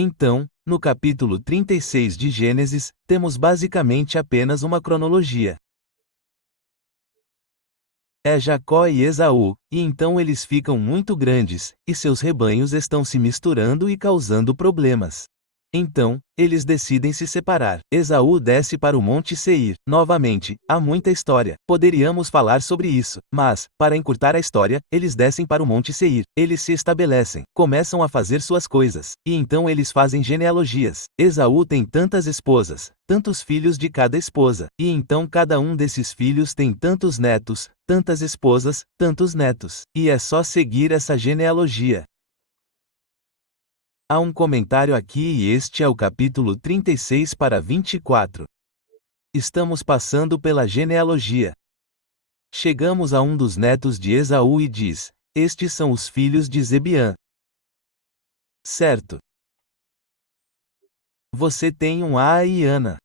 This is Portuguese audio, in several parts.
Então, no capítulo 36 de Gênesis, temos basicamente apenas uma cronologia. É Jacó e Esaú, e então eles ficam muito grandes, e seus rebanhos estão se misturando e causando problemas. Então, eles decidem se separar. Esaú desce para o Monte Seir. Novamente, há muita história. Poderíamos falar sobre isso, mas, para encurtar a história, eles descem para o Monte Seir. Eles se estabelecem, começam a fazer suas coisas, e então eles fazem genealogias. Esaú tem tantas esposas, tantos filhos de cada esposa, e então cada um desses filhos tem tantos netos, tantas esposas, tantos netos. E é só seguir essa genealogia. Há um comentário aqui e este é o capítulo 36 para 24. Estamos passando pela genealogia. Chegamos a um dos netos de Esaú e diz: estes são os filhos de Zebiã. Certo. Você tem um A e Ana.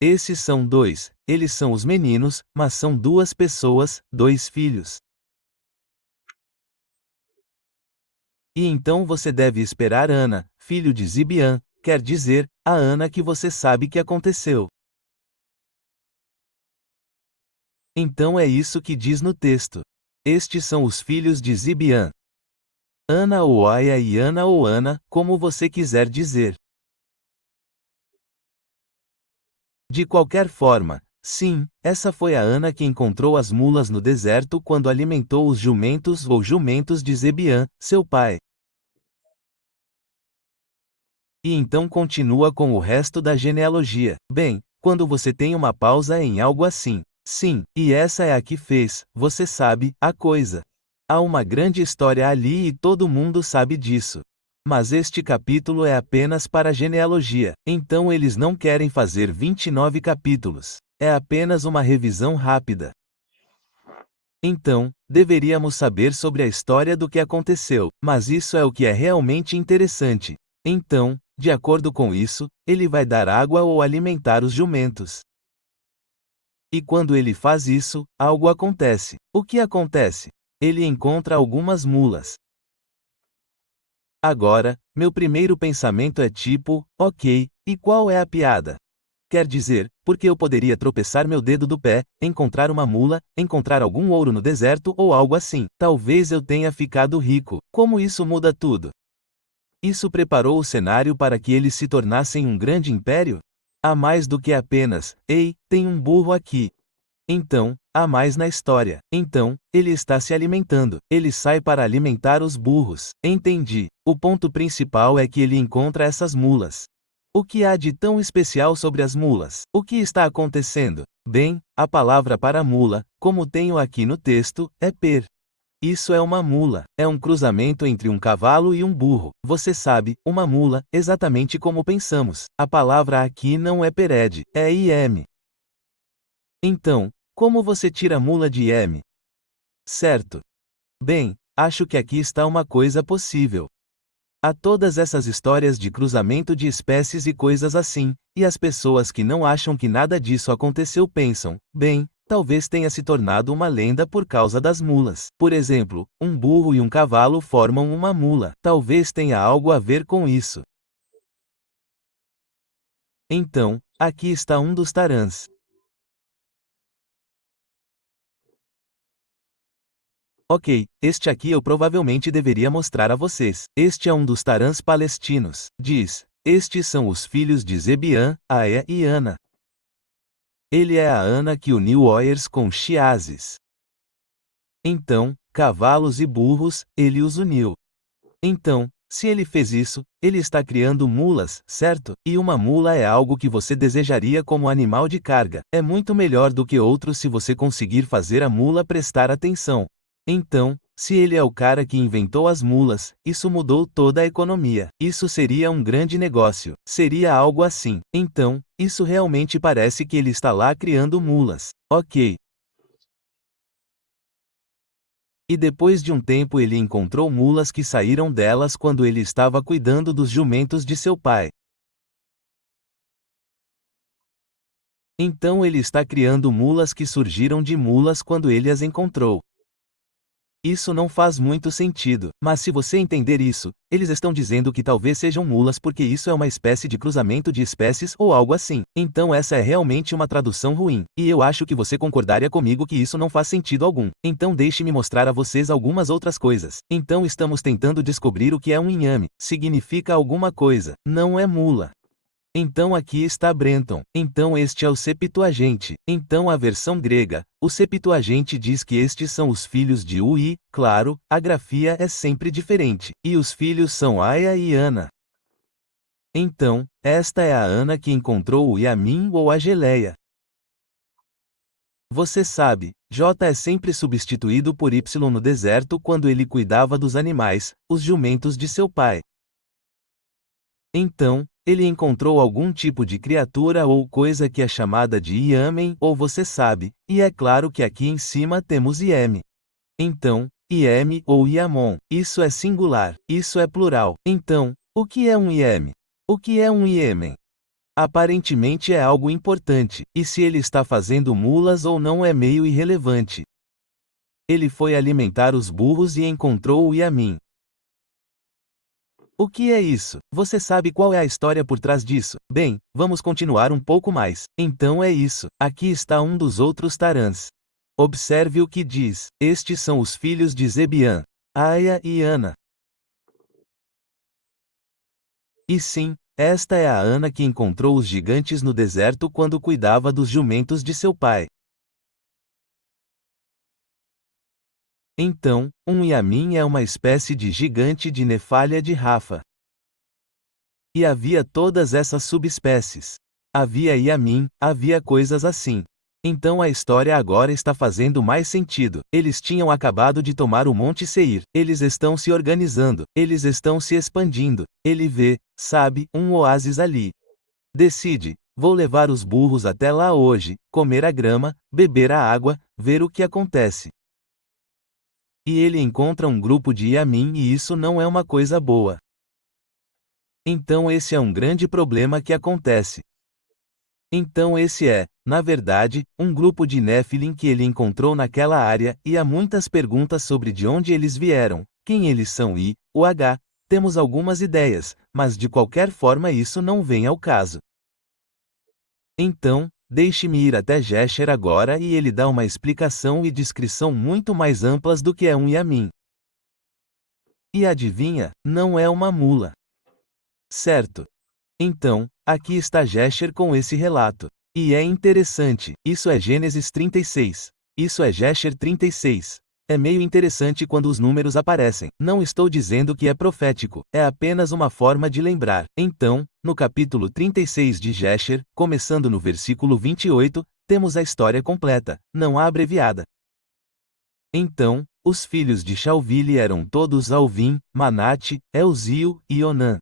Esses são dois, eles são os meninos, mas são duas pessoas, dois filhos. E então você deve esperar Ana, filho de Zibeã, quer dizer, a Ana que você sabe que aconteceu. Então é isso que diz no texto. Estes são os filhos de Zibeã. Ana ou Aia e Ana ou Ana, como você quiser dizer. De qualquer forma, sim, essa foi a Ana que encontrou as mulas no deserto quando alimentou os jumentos ou jumentos de Zebiã, seu pai. E então continua com o resto da genealogia. Bem, quando você tem uma pausa em algo assim. Sim, e essa é a que fez, você sabe, a coisa. Há uma grande história ali e todo mundo sabe disso. Mas este capítulo é apenas para a genealogia, então eles não querem fazer 29 capítulos. É apenas uma revisão rápida. Então, deveríamos saber sobre a história do que aconteceu, mas isso é o que é realmente interessante. Então, de acordo com isso, ele vai dar água ou alimentar os jumentos. E quando ele faz isso, algo acontece. O que acontece? Ele encontra algumas mulas. Agora, meu primeiro pensamento é tipo, ok, e qual é a piada? Quer dizer, porque eu poderia tropeçar meu dedo do pé, encontrar uma mula, encontrar algum ouro no deserto ou algo assim. Talvez eu tenha ficado rico. Como isso muda tudo? Isso preparou o cenário para que eles se tornassem um grande império? Há mais do que apenas, ei, tem um burro aqui. Então, há mais na história. Então, ele está se alimentando. Ele sai para alimentar os burros. Entendi. O ponto principal é que ele encontra essas mulas. O que há de tão especial sobre as mulas? O que está acontecendo? Bem, a palavra para mula, como tenho aqui no texto, é per. Isso é uma mula. É um cruzamento entre um cavalo e um burro. Você sabe, uma mula, exatamente como pensamos. A palavra aqui não é pered, é im. Então, como você tira mula de M? Certo. Bem, acho que aqui está uma coisa possível. Há todas essas histórias de cruzamento de espécies e coisas assim, e as pessoas que não acham que nada disso aconteceu pensam, bem, talvez tenha se tornado uma lenda por causa das mulas. Por exemplo, um burro e um cavalo formam uma mula. Talvez tenha algo a ver com isso. Então, aqui está um dos tarãs. Ok, este aqui eu provavelmente deveria mostrar a vocês. Este é um dos tarãs palestinos. Diz: estes são os filhos de Zebiã, Aé e Ana. Ele é a Ana que uniu Oiers com Chiazes. Então, cavalos e burros, ele os uniu. Então, se ele fez isso, ele está criando mulas, certo? E uma mula é algo que você desejaria como animal de carga. É muito melhor do que outros se você conseguir fazer a mula prestar atenção. Então, se ele é o cara que inventou as mulas, isso mudou toda a economia. Isso seria um grande negócio. Seria algo assim. Então, isso realmente parece que ele está lá criando mulas. Ok. E depois de um tempo ele encontrou mulas que saíram delas quando ele estava cuidando dos jumentos de seu pai. Então ele está criando mulas que surgiram de mulas quando ele as encontrou. Isso não faz muito sentido, mas se você entender isso, eles estão dizendo que talvez sejam mulas porque isso é uma espécie de cruzamento de espécies ou algo assim. Então essa é realmente uma tradução ruim, e eu acho que você concordaria comigo que isso não faz sentido algum. Então deixe-me mostrar a vocês algumas outras coisas. Então estamos tentando descobrir o que é um inhame. Significa alguma coisa, não é mula. Então aqui está Brenton. Então este é o Septuagente. Então a versão grega, o Septuaginte diz que estes são os filhos de Ui, claro, a grafia é sempre diferente. E os filhos são Aia e Ana. Então, esta é a Ana que encontrou o Yamin ou a geleia. Você sabe, J é sempre substituído por Y no deserto quando ele cuidava dos animais, os jumentos de seu pai. Então, ele encontrou algum tipo de criatura ou coisa que é chamada de Iamen, ou você sabe, e é claro que aqui em cima temos Ieme. Então, Ieme ou Iamon, isso é singular, isso é plural. Então, o que é um Ieme? O que é um Iemen? Aparentemente é algo importante, e se ele está fazendo mulas ou não é meio irrelevante. Ele foi alimentar os burros e encontrou o Yamin. O que é isso? Você sabe qual é a história por trás disso? Bem, vamos continuar um pouco mais. Então é isso. Aqui está um dos outros Tarãs. Observe o que diz. Estes são os filhos de Zebiã, Aia e Ana. E sim, esta é a Ana que encontrou os gigantes no deserto quando cuidava dos jumentos de seu pai. Então, um Yamin é uma espécie de gigante de Nefalha de Rafa. E havia todas essas subespécies. Havia Yamin, havia coisas assim. Então a história agora está fazendo mais sentido. Eles tinham acabado de tomar o Monte Seir. Eles estão se organizando. Eles estão se expandindo. Ele vê, sabe, um oásis ali. Decide, vou levar os burros até lá hoje, comer a grama, beber a água, ver o que acontece. E ele encontra um grupo de Yamin e isso não é uma coisa boa. Então esse é um grande problema que acontece. Então esse é, na verdade, um grupo de Nephilim que ele encontrou naquela área, e há muitas perguntas sobre de onde eles vieram, quem eles são e, o H, temos algumas ideias, mas de qualquer forma isso não vem ao caso. Então, deixe-me ir até Jesher agora e ele dá uma explicação e descrição muito mais amplas do que é um Yamin. E adivinha, não é uma mula. Certo. Então, aqui está Jesher com esse relato. E é interessante, isso é Gênesis 36. Isso é Jesher 36. É meio interessante quando os números aparecem. Não estou dizendo que é profético, é apenas uma forma de lembrar. Então, no capítulo 36 de Jesher, começando no versículo 28, temos a história completa, não a abreviada. Então, os filhos de Shauvili eram todos Alvim, Manate, Elzio e Onã.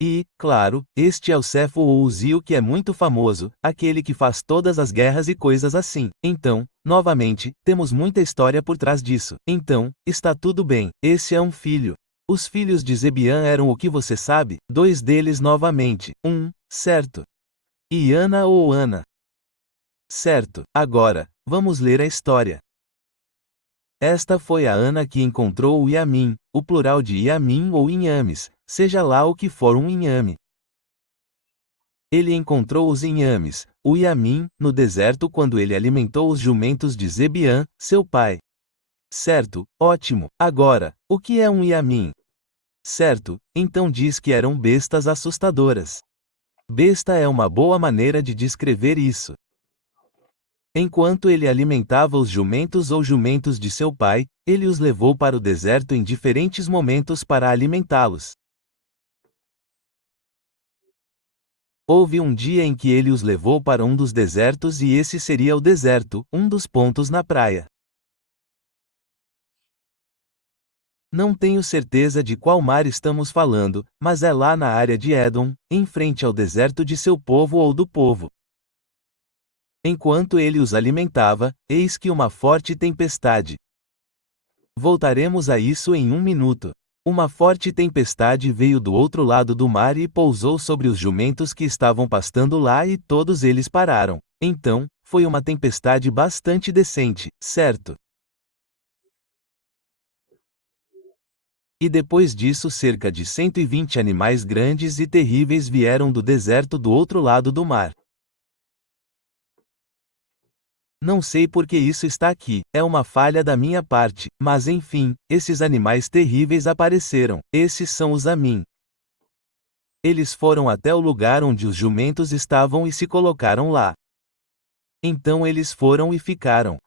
E, claro, este é o Cefo ou Uzio que é muito famoso, aquele que faz todas as guerras e coisas assim. Então, novamente, temos muita história por trás disso. Então, está tudo bem, esse é um filho. Os filhos de Zebiã eram o que você sabe? Dois deles novamente. Certo. E Ana ou Ana. Certo. Agora, vamos ler a história. Esta foi a Ana que encontrou o Yamin, o plural de Yamin ou inhames, seja lá o que for um inhame. Ele encontrou os inhames, o Yamin, no deserto quando ele alimentou os jumentos de Zebiã, seu pai. Certo, ótimo. Agora, o que é um Yamin? Certo, então diz que eram bestas assustadoras. Besta é uma boa maneira de descrever isso. Enquanto ele alimentava os jumentos ou jumentos de seu pai, ele os levou para o deserto em diferentes momentos para alimentá-los. Houve um dia em que ele os levou para um dos desertos e esse seria o deserto, um dos pontos na praia. Não tenho certeza de qual mar estamos falando, mas é lá na área de Édom, em frente ao deserto de seu povo ou do povo. Enquanto ele os alimentava, eis que uma forte tempestade. Voltaremos a isso em um minuto. Uma forte tempestade veio do outro lado do mar e pousou sobre os jumentos que estavam pastando lá e todos eles pararam. Então, foi uma tempestade bastante decente, certo? E depois disso cerca de 120 animais grandes e terríveis vieram do deserto do outro lado do mar. Não sei por que isso está aqui, é uma falha da minha parte, mas enfim, esses animais terríveis apareceram, esses são os Amim. Eles foram até o lugar onde os jumentos estavam e se colocaram lá. Então eles foram e ficaram.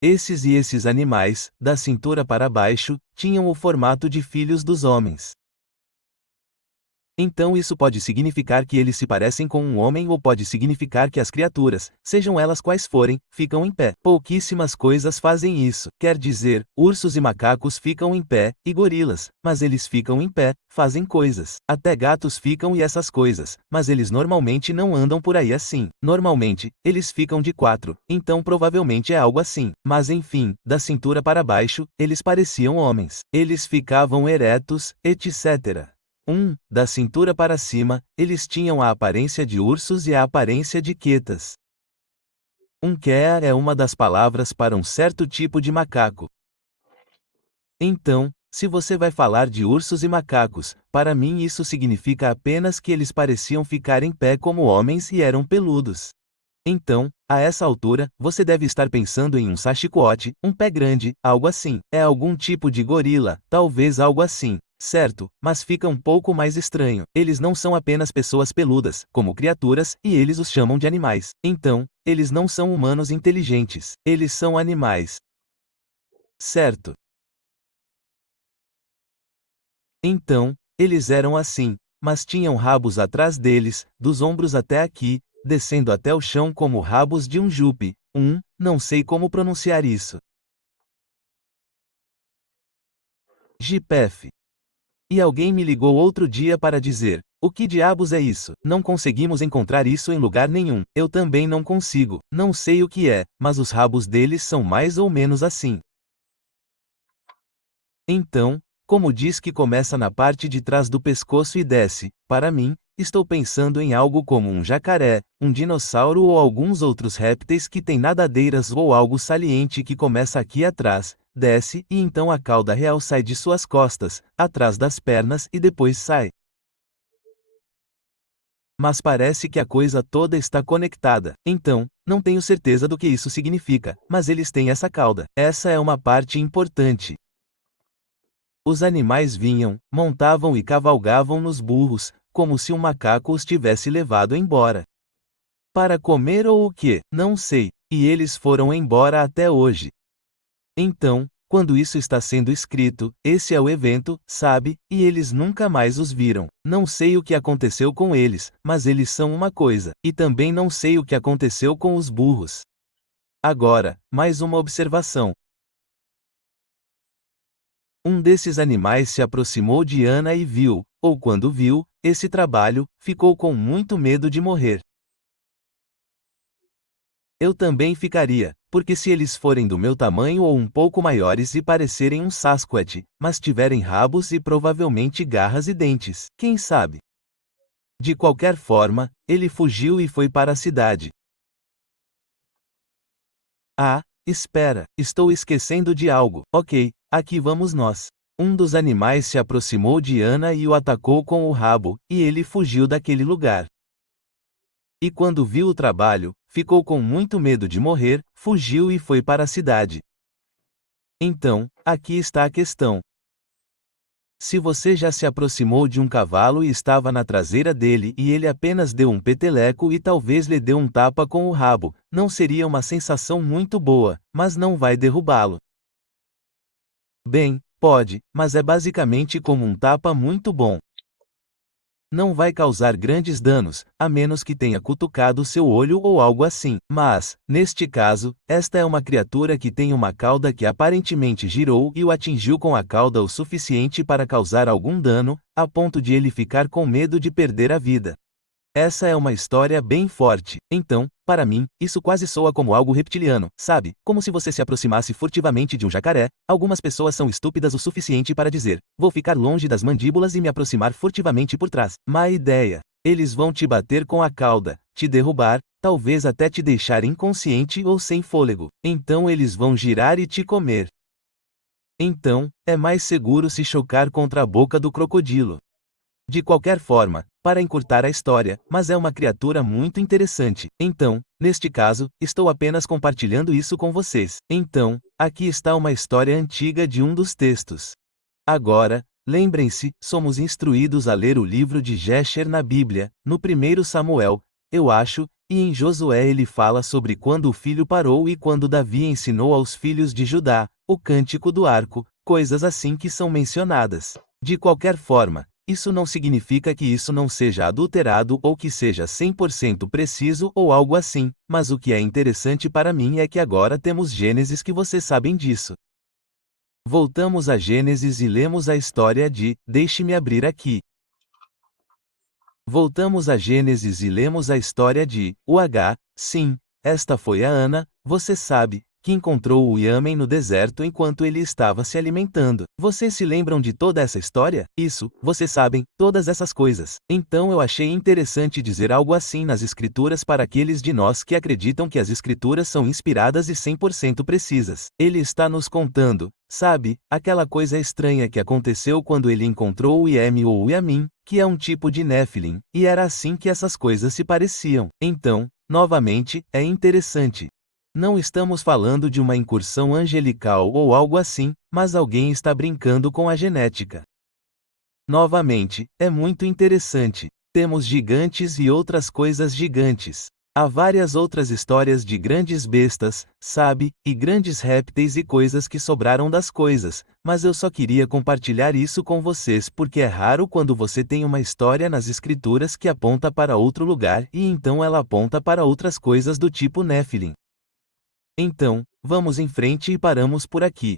Esses animais, da cintura para baixo, tinham o formato de filhos dos homens. Então isso pode significar que eles se parecem com um homem ou pode significar que as criaturas, sejam elas quais forem, ficam em pé. Pouquíssimas coisas fazem isso. Quer dizer, ursos e macacos ficam em pé, e gorilas, mas eles ficam em pé, fazem coisas. Até gatos ficam e essas coisas, mas eles normalmente não andam por aí assim. Normalmente, eles ficam de quatro, então provavelmente é algo assim. Mas enfim, da cintura para baixo, eles pareciam homens. Eles ficavam eretos, etc. Da cintura para cima, eles tinham a aparência de ursos e a aparência de quetas. Kea é uma das palavras para um certo tipo de macaco. Então, se você vai falar de ursos e macacos, para mim isso significa apenas que eles pareciam ficar em pé como homens e eram peludos. Então, a essa altura, você deve estar pensando em um sasquatch, um pé grande, algo assim. É algum tipo de gorila, talvez algo assim. Certo, mas fica um pouco mais estranho. Eles não são apenas pessoas peludas, como criaturas, e eles os chamam de animais. Então, eles não são humanos inteligentes. Eles são animais. Certo. Então, eles eram assim, mas tinham rabos atrás deles, dos ombros até aqui, descendo até o chão como rabos de um jupe. Não sei como pronunciar isso. Gipef. E alguém me ligou outro dia para dizer: o que diabos é isso? Não conseguimos encontrar isso em lugar nenhum. Eu também não consigo. Não sei o que é, mas os rabos deles são mais ou menos assim. Então, como diz que começa na parte de trás do pescoço e desce, para mim, estou pensando em algo como um jacaré, um dinossauro ou alguns outros répteis que têm nadadeiras ou algo saliente que começa aqui atrás, desce e então a cauda real sai de suas costas, atrás das pernas e depois sai. Mas parece que a coisa toda está conectada. Então, não tenho certeza do que isso significa, mas eles têm essa cauda. Essa é uma parte importante. Os animais vinham, montavam e cavalgavam nos burros, como se um macaco os tivesse levado embora. Para comer ou o quê? Não sei, e eles foram embora até hoje. Então, quando isso está sendo escrito, esse é o evento, sabe, e eles nunca mais os viram. Não sei o que aconteceu com eles, mas eles são uma coisa, e também não sei o que aconteceu com os burros. Agora, mais uma observação. Um desses animais se aproximou de Ana e viu, ou quando viu, esse trabalho, ficou com muito medo de morrer. Eu também ficaria, porque se eles forem do meu tamanho ou um pouco maiores e parecerem um Sasquatch, mas tiverem rabos e provavelmente garras e dentes, quem sabe? De qualquer forma, ele fugiu e foi para a cidade. Ah, espera, estou esquecendo de algo. Ok, aqui vamos nós. Um dos animais se aproximou de Ana e o atacou com o rabo, e ele fugiu daquele lugar. E quando viu o trabalho, ficou com muito medo de morrer, fugiu e foi para a cidade. Então, aqui está a questão. Se você já se aproximou de um cavalo e estava na traseira dele e ele apenas deu um peteleco e talvez lhe deu um tapa com o rabo, não seria uma sensação muito boa, mas não vai derrubá-lo. Bem, pode, mas é basicamente como um tapa muito bom. Não vai causar grandes danos, a menos que tenha cutucado seu olho ou algo assim. Mas, neste caso, esta é uma criatura que tem uma cauda que aparentemente girou e o atingiu com a cauda o suficiente para causar algum dano, a ponto de ele ficar com medo de perder a vida. Essa é uma história bem forte. Então, para mim, isso quase soa como algo reptiliano, sabe? Como se você se aproximasse furtivamente de um jacaré. Algumas pessoas são estúpidas o suficiente para dizer: vou ficar longe das mandíbulas e me aproximar furtivamente por trás. Má ideia. Eles vão te bater com a cauda, te derrubar, talvez até te deixar inconsciente ou sem fôlego. Então eles vão girar e te comer. Então, é mais seguro se chocar contra a boca do crocodilo. De qualquer forma, para encurtar a história, mas é uma criatura muito interessante. Então, neste caso, estou apenas compartilhando isso com vocês. Então, aqui está uma história antiga de um dos textos. Agora, lembrem-se, somos instruídos a ler o livro de Jesher na Bíblia, no 1 Samuel, eu acho, e em Josué ele fala sobre quando o filho parou e quando Davi ensinou aos filhos de Judá, o cântico do arco, coisas assim que são mencionadas. De qualquer forma, isso não significa que isso não seja adulterado ou que seja 100% preciso ou algo assim, mas o que é interessante para mim é que agora temos Gênesis que vocês sabem disso. Voltamos a Gênesis e lemos a história de, deixe-me abrir aqui. Voltamos a Gênesis e lemos a história de, sim, esta foi a Ana, você sabe, que encontrou o Yamen no deserto enquanto ele estava se alimentando. Vocês se lembram de toda essa história? Isso, vocês sabem, todas essas coisas. Então eu achei interessante dizer algo assim nas escrituras para aqueles de nós que acreditam que as escrituras são inspiradas e 100% precisas. Ele está nos contando, sabe, aquela coisa estranha que aconteceu quando ele encontrou o Yem ou o Yamin, que é um tipo de Nephilim, e era assim que essas coisas se pareciam. Então, novamente, é interessante. Não estamos falando de uma incursão angelical ou algo assim, mas alguém está brincando com a genética. Novamente, é muito interessante. Temos gigantes e outras coisas gigantes. Há várias outras histórias de grandes bestas, sabe, e grandes répteis e coisas que sobraram das coisas, mas eu só queria compartilhar isso com vocês porque é raro quando você tem uma história nas escrituras que aponta para outro lugar e então ela aponta para outras coisas do tipo Nephilim. Então, vamos em frente e paramos por aqui.